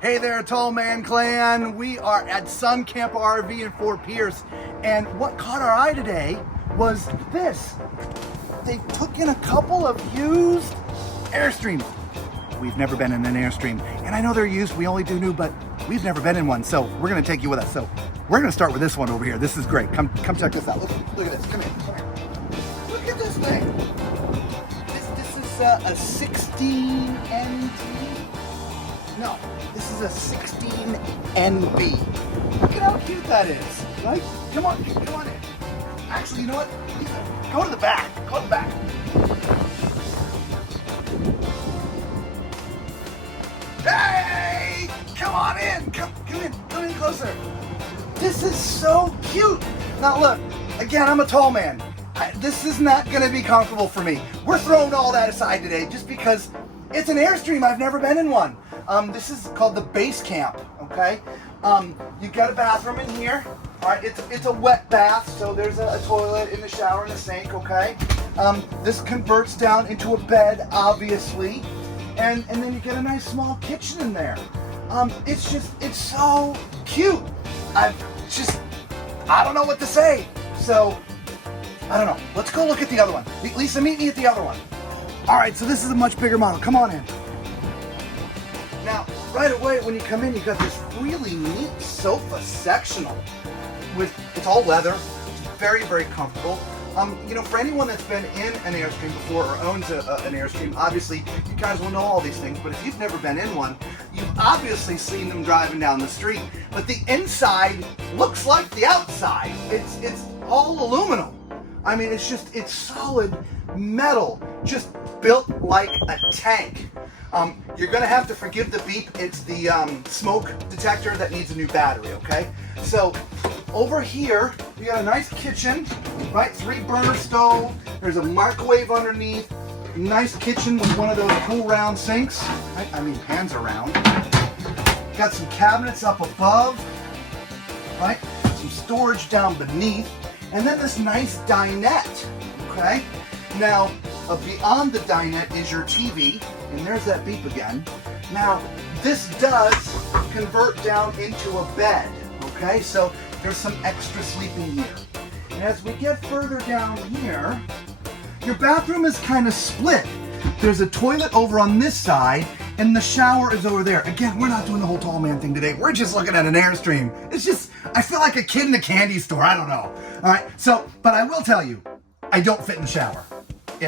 Hey there, Tall Man Clan. We are at Sun Camp RV in Fort Pierce, and what caught our eye today was this. They took in a couple of used Airstreams. We've never been in an Airstream, and I know they're used, we only do new, but we've never been in one, so we're gonna take you with us. So we're gonna start with this one over here. This is great. Come check this out. Look at this. Come here. Look at this thing. This is a 16 NT. No, this is a 16 NB. Look at how cute that is, right? Come on in. Actually, you know what? Go to the back. Go to the back. Hey! Come on in. Come in closer. This is so cute. Now look, again, I'm a tall man. This is not going to be comfortable for me. We're throwing all that aside today just because it's an Airstream. I've never been in one. This is called the base camp, okay? You've got a bathroom in here. All right, it's a wet bath, so there's a toilet in the shower and a sink, okay? This converts down into a bed, obviously. And then you get a nice small kitchen in there. It's so cute. I don't know what to say. So, I don't know. Let's go look at the other one. Lisa, meet me at the other one. All right, so this is a much bigger model. Come on in. Now, right away when you come in, you got this really neat sofa sectional it's all leather. It's very, very comfortable. You know, for anyone that's been in an Airstream before or owns an Airstream, obviously you guys will know all these things, but if you've never been in one, you've obviously seen them driving down the street. But the inside looks like the outside. It's all aluminum. I mean, it's solid metal, just built like a tank. You're gonna have to forgive the beep. It's the smoke detector that needs a new battery, okay? So over here, we got a nice kitchen, right? 3-burner stove. There's a microwave underneath. Nice kitchen with one of those cool round sinks. Right? I mean, hands around. Got some cabinets up above, right? Some storage down beneath. And then this nice dinette, okay? Now, beyond the dinette is your TV, and there's that beep again. Now, this does convert down into a bed, okay? So there's some extra sleeping here. And as we get further down here, your bathroom is kind of split. There's a toilet over on this side, and the shower is over there. Again, we're not doing the whole tall man thing today. We're just looking at an Airstream. It's just, I feel like a kid in a candy store. I don't know. All right, so, but I will tell you, I don't fit in the shower.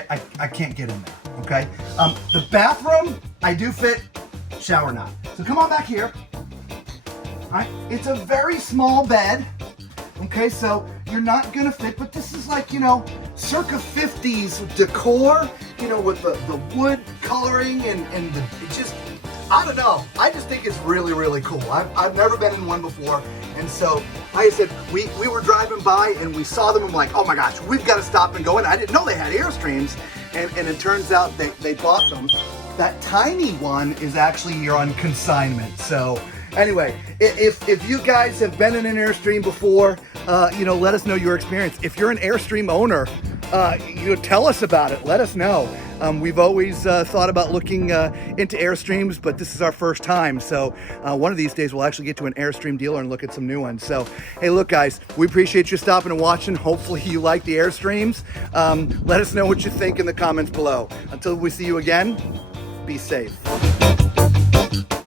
I can't get in there, okay? The bathroom, I do fit, shower not. So come on back here. All right, it's a very small bed, okay? So you're not gonna fit, but this is like, you know, circa 50s decor, you know, with the wood coloring and it just, I don't know. I just think it's really, really cool. I've never been in one before. And so, like I said, we were driving by and we saw them. I'm like, oh my gosh, we've got to stop and go in. I didn't know they had Airstreams. And it turns out they bought them. That tiny one is actually here on consignment. So anyway, if you guys have been in an Airstream before, you know, let us know your experience. If you're an Airstream owner, you tell us about it. Let us know. We've always thought about looking into Airstreams, but this is our first time. So one of these days we'll actually get to an Airstream dealer and look at some new ones. So, hey, look, guys, we appreciate you stopping and watching. Hopefully you like the Airstreams. Let us know what you think in the comments below. Until we see you again, be safe.